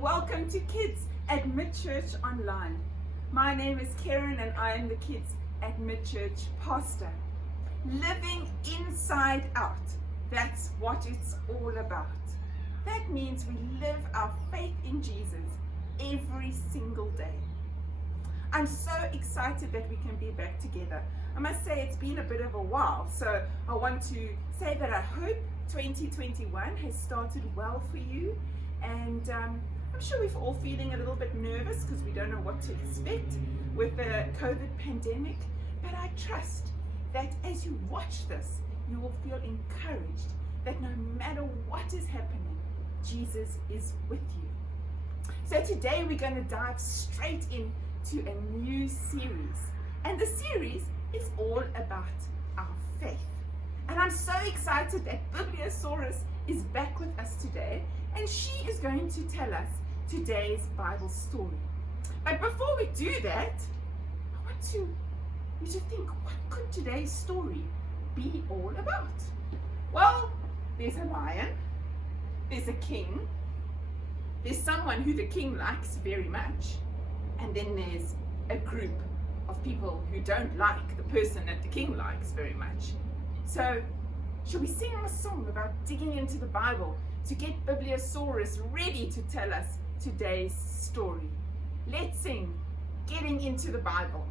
Welcome to Kids at Midchurch Online. My name is Karen and I am the Kids at Midchurch pastor. Living inside out, that's what it's all about. That means we live our faith in Jesus every single day. I'm so excited that we can be back together. I must say it's been a bit of a while, so I want to say that I hope 2021 has started well for you, and I'm sure we're all feeling a little bit nervous because we don't know what to expect with the COVID pandemic, but I trust that as you watch this, you will feel encouraged that no matter what is happening, Jesus is with you. So today we're going to dive straight into a new series, and the series is all about our faith. And I'm so excited that Bibliosaurus is back with us today, and she is going to tell us today's Bible story. But before we do that, I want you to think, what could today's story be all about? Well, there's a lion, there's a king, there's someone who the king likes very much, and then there's a group of people who don't like the person that the king likes very much. So, shall we sing a song about digging into the Bible to get Bibliosaurus ready to tell us today's story? Let's sing Getting into the Bible.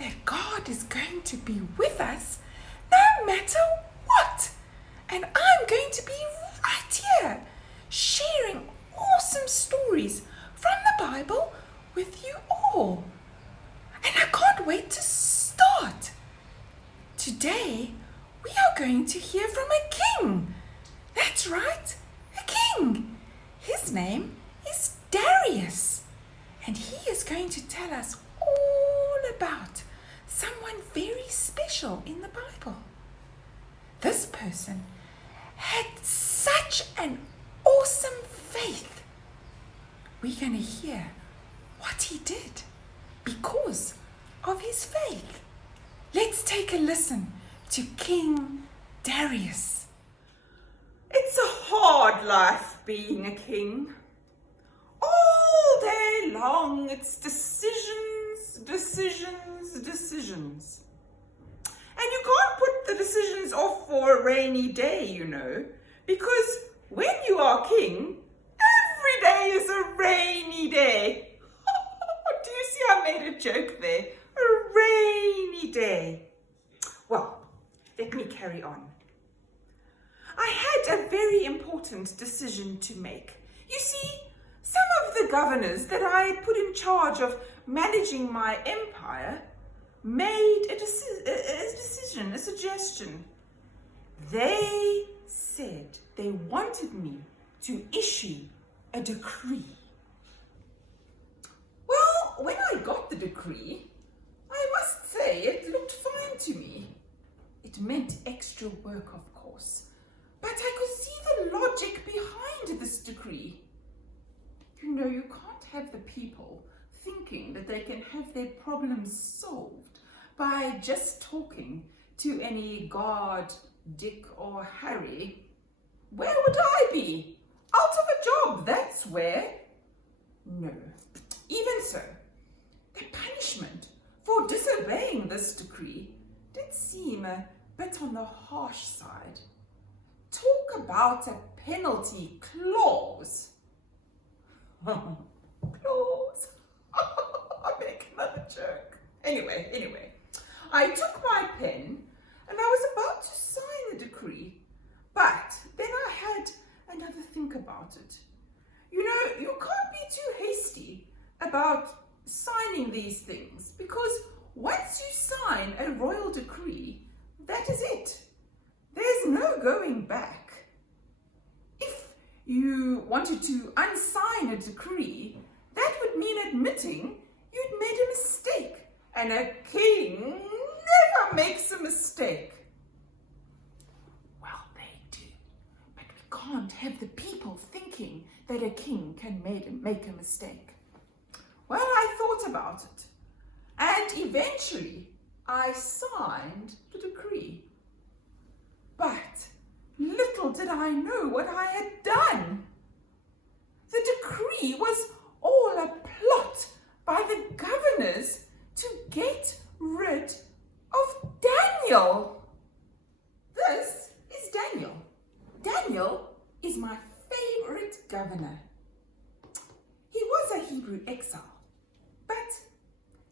that God is going to be with us no matter what. And I'm going to be right here sharing awesome stories from the Bible with you all. And I can't wait to start. Today, we are going to hear from a king. That's right, a king. His name is Darius. And he is going to tell us all about someone very special in the Bible. This person had such an awesome faith. We're going to hear what he did because of his faith. Let's take a listen to King Darius. It's a hard life being a king. All day long, it's decisions, decisions, decisions. And you can't put the decisions off for a rainy day, you know, because when you are king, every day is a rainy day. Do you see I made a joke there? A rainy day. Well, let me carry on. I had a very important decision to make. You see, some of the governors that I put in charge of managing my empire made a decision, a suggestion. They said they wanted me to issue a decree. Well, when I got the decree, I must say it looked fine to me. It meant extra work, of course, but I could see the logic behind this decree. You know, you can't have the people thinking that they can have their problems solved by just talking to any God, Dick or Harry. Where would I be? Out of a job, that's where. No. Even so, the punishment for disobeying this decree did seem a bit on the harsh side. Talk about a penalty clause. Clause. I'll make another joke. Anyway, I took my pen and I was about to sign the decree, but then I had another think about it. You know, you can't be too hasty about signing these things because once you sign a royal decree, that is it. There's no going back. If you wanted to unsign a decree, that would mean admitting you'd made a mistake, and a king never makes a mistake. Well, they do, but we can't have the people thinking that a king can make a mistake. Well, I thought about it, and eventually I signed the decree. But little did I know what I had done. The decree was all a plot by the governors to get rid of Daniel. This is Daniel. Daniel is my favorite governor. He was a Hebrew exile, but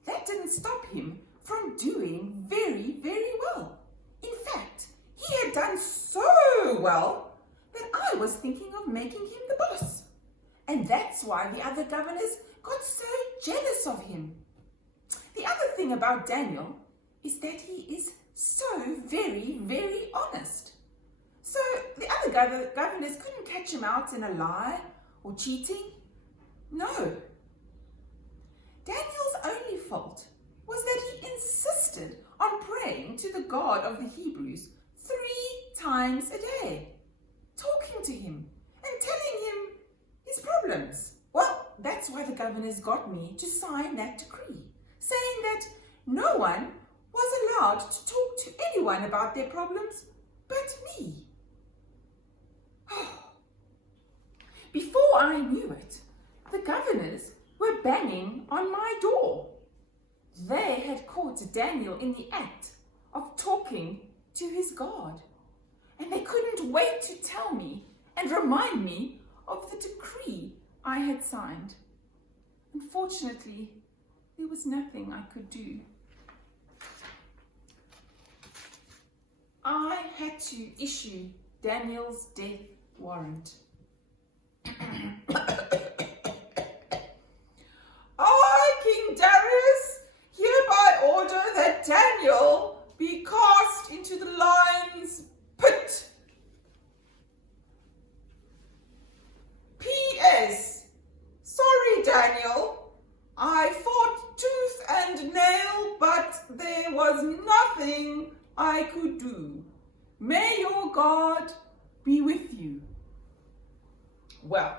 that didn't stop him from doing very, very well. In fact, he had done so well that I was thinking of making him the boss. And that's why the other governors got so jealous of him. The other thing about Daniel is that he is so very, very honest. So the other governors couldn't catch him out in a lie or cheating. No. Daniel's only fault was that he insisted on praying to the God of the Hebrews 3 times a day, talking to him and telling him his problems. Well, that's why the governors got me to sign that decree, saying that no one was allowed to talk to anyone about their problems but me. Before I knew it, the governors were banging on my door. They had caught Daniel in the act of talking to his God, and they couldn't wait to tell me and remind me of the decree I had signed. Unfortunately, there was nothing I could do. had to issue Daniel's death warrant. I, King Darius, hereby order that Daniel be cast into the lion's pit. P.S. Sorry, Daniel. I fought tooth and nail, but there was nothing I could do. May your God be with you. Well,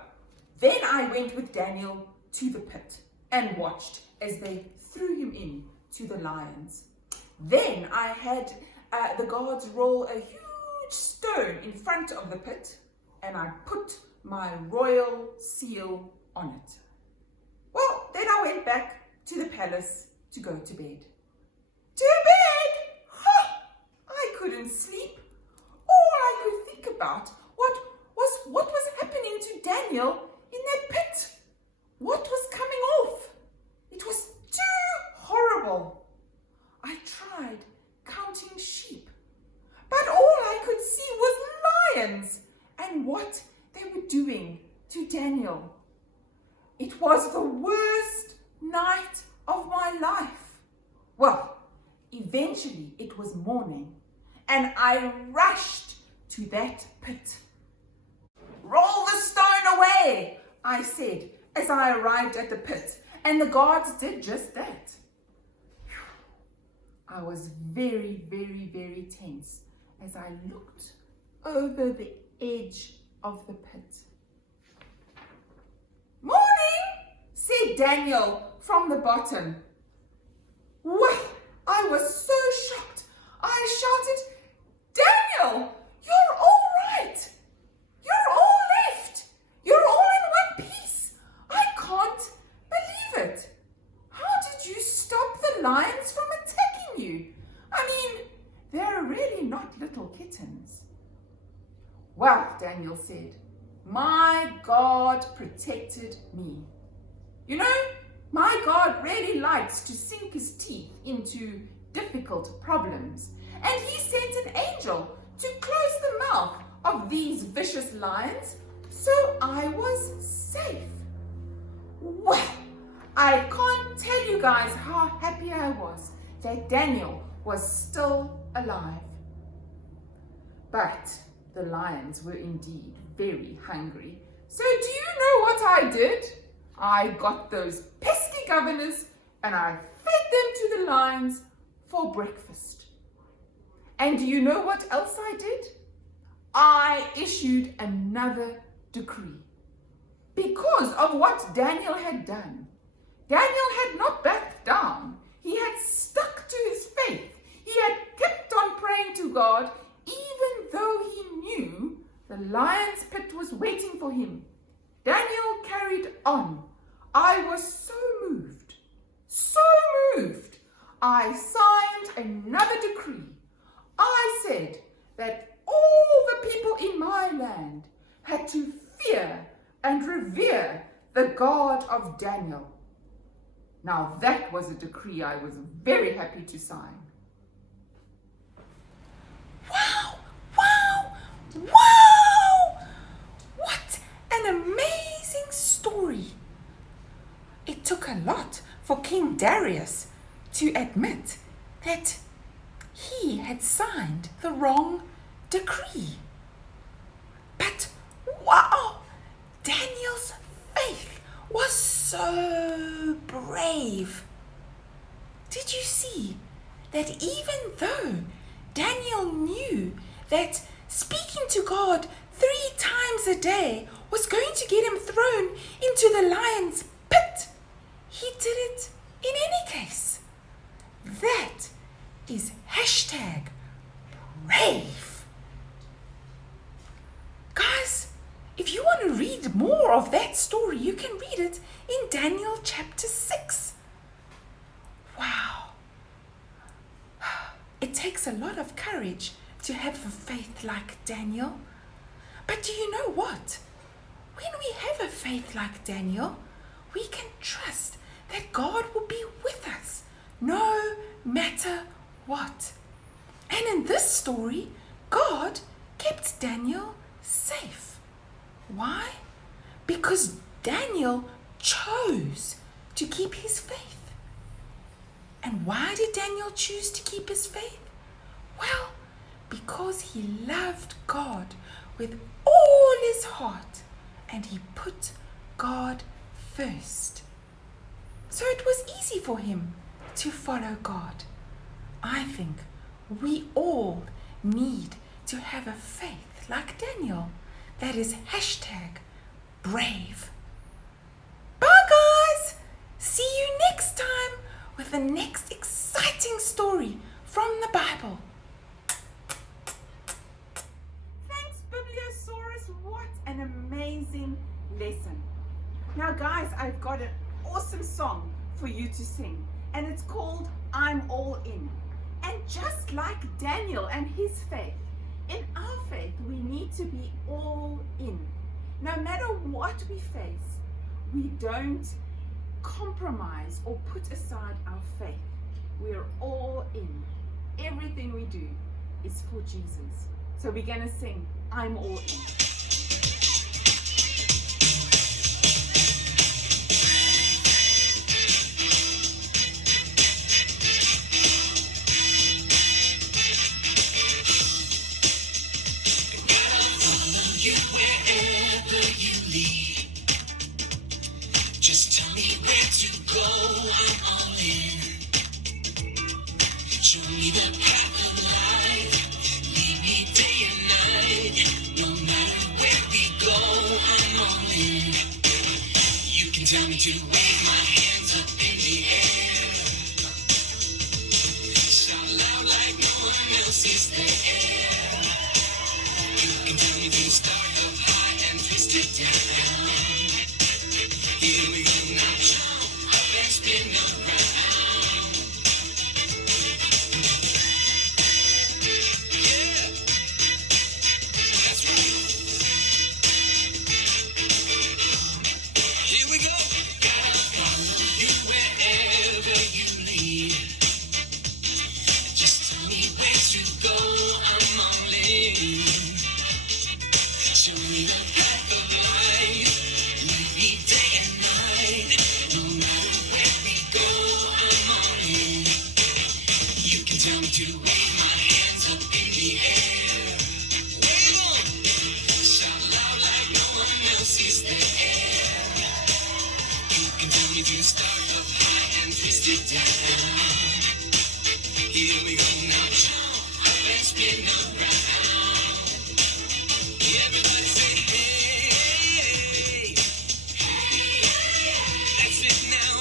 then I went with Daniel to the pit and watched as they threw him in to the lions. Then I had the guards roll a huge stone in front of the pit, and I put my royal seal on it. Well, then I went back to the palace to go to bed. To bed? Ha! I couldn't sleep. All I could think about what was happening to Daniel in that pit. What was coming off? It was too horrible. I tried counting sheep, but all I could see was lions and what they were doing to Daniel. It was the worst night of my life. Well, eventually it was morning, and I rushed to that pit. Roll the stone away, I said as I arrived at the pit, and the guards did just that. I was very, very, very tense as I looked over the edge of the pit. Morning, said Daniel from the bottom. Well, I was so shocked. I shouted, Daniel, you're all right. You're all left. You're all in one piece. I can't believe it. How did you stop the lions from attacking you? I mean, they're really not little kittens. Well, Daniel said, my God protected me. You know, my God really likes to sink his teeth into difficult problems, and he sent an angel to close the mouth of these vicious lions, so I was safe. Well, I can't tell you guys how happy I was that Daniel was still alive. But the lions were indeed very hungry. So do you know what I did? I got those pesky governors and I fed them to the lions for breakfast. And do you know what else I did? I issued another decree. Because of what Daniel had done, Daniel had not backed down. He had stuck to his faith. He had kept on praying to God, even though he knew the lion's pit was waiting for him. Daniel carried on. I was so moved, I signed another decree. I said that all the people in my land had to fear and revere the God of Daniel. Now that was a decree I was very happy to sign. Wow! What an amazing story. It took a lot for King Darius to admit that he had signed the wrong decree. But wow, Daniel's faith was so brave. Did you see that even though Daniel knew that speaking to God 3 times a day was going to get him thrown into the lion's pit, he did it in any case? That is #brave. Guys, if you want to read more of that story, you can read it in Daniel chapter 6. Wow. It takes a lot of courage to have a faith like Daniel. But do you know what? When we have a faith like Daniel, we can trust that God will be with us no matter what. And in this story, God kept Daniel safe. Why? Because Daniel chose to keep his faith. And why did Daniel choose to keep his faith? Well, because he loved God with all his heart and he put God first. So it was easy for him to follow God. I think we all need to have a faith like Daniel that is #brave. Bye guys! See you next time with the next exciting story from the Bible. Thanks, Bibliosaurus. What an amazing lesson. Now guys, I've got an awesome song for you to sing, and it's called I'm All In. And just like Daniel and his faith, in our faith we need to be all in. No matter what we face, we don't compromise or put aside our faith. We're all in. Everything we do is for Jesus. So we're going to sing I'm All In. Just tell me where to go, I'm all in. Show me the path of life, lead me day and night. No matter where we go, I'm all in. You can tell me to wave my hands up in the air. Shout loud like no one else is there. You can tell me to start up high and twist it down. Here we go now, jump up and spin around. Yeah, that's right. Here we go. Gotta follow you wherever you lead. Just tell me where to go, I'm all in. Show me the path of life. Lead me day and night. No matter where we go, I'm all in. You can tell me to wave my hands up in the air. Wave 'em. Shout loud like no one else is there. You can tell me to start up high and twist it down. Here we go now, jump up and spin around. Everybody say hey. That's it now.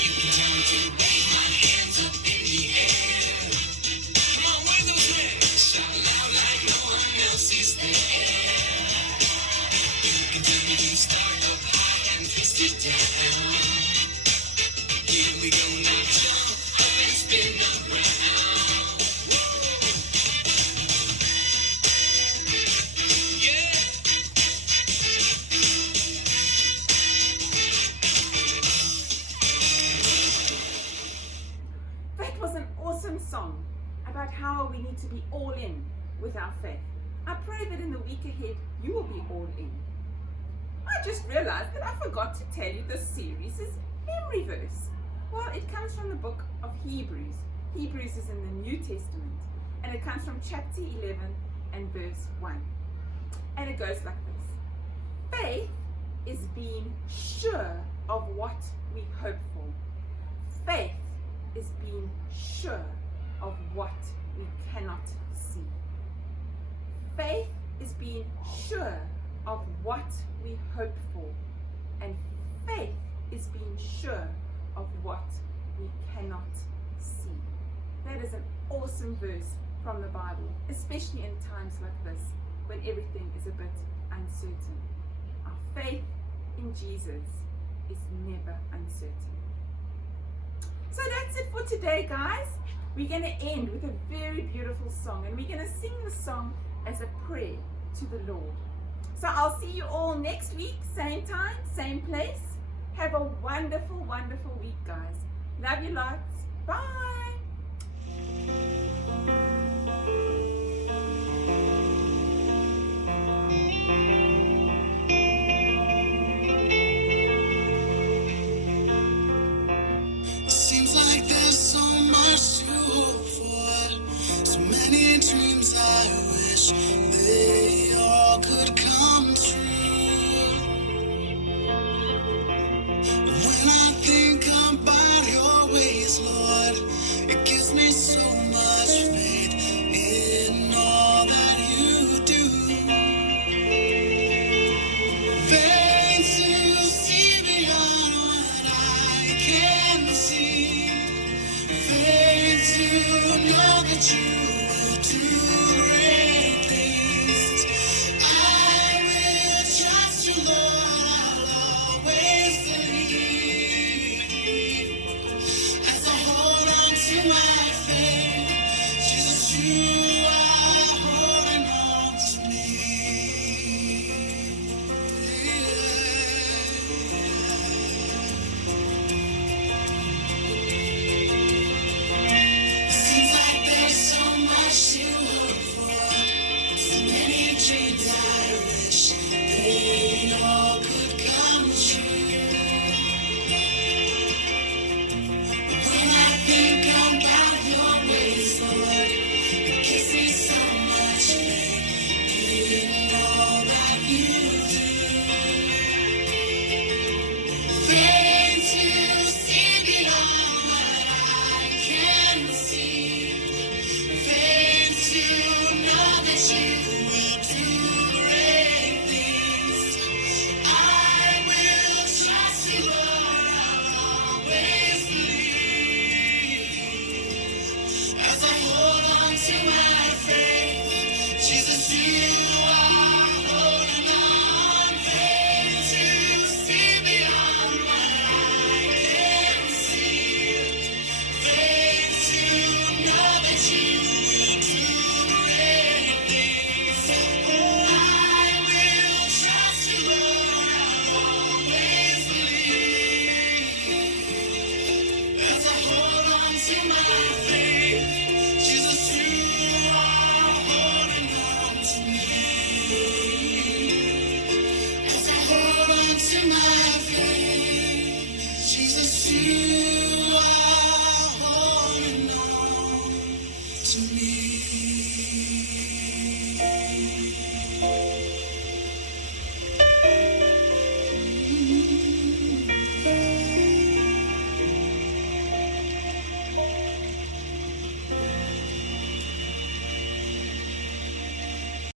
You can tell me to wave my hands up in the air. Come on, wave those hands. Shout loud like no one else is there. You can tell me to start up high and twist it down. Here we go now, jump up and spin around. Yeah. That was an awesome song about how we need to be all in with our faith. I pray that in the week ahead you will be all in. I just realized that I forgot to tell you this series is memory verse. Well, it comes from the book of Hebrews. Hebrews is in the New Testament, and it comes from chapter 11 and verse 1. And it goes like this. Faith is being sure of what we hope for. Faith is being sure of what we cannot see. Faith is being sure of what we hope for. And faith is being sure of what we cannot see. That is an awesome verse from the Bible, especially in times like this when everything is a bit uncertain. Our faith in Jesus is never uncertain. So that's it for today, guys. We're going to end with a very beautiful song, and we're going to sing the song as a prayer to the Lord. So I'll see you all next week, same time, same place. Have a wonderful, wonderful week, guys. Love you lots. Bye. Seems like there's so much to hope for, so many dreams I wish they all could come true. When I think about your ways, Lord, it gives me so much faith in all that you do. Faith to see beyond what I can see. Faith to know that you will do great things. I will trust you, Lord, I'll always believe. As I hold on to my faith, Jesus, you are holding on to me. Seems like there's so much to hope for, so many dreams I wish they all could come true. When I think about your ways, Lord, it gives me so much faith in all that you do. Faith to see beyond what I can see. Faith to know that you will do great things. I will trust you, Lord, I'll always believe. As I hold on to my faith.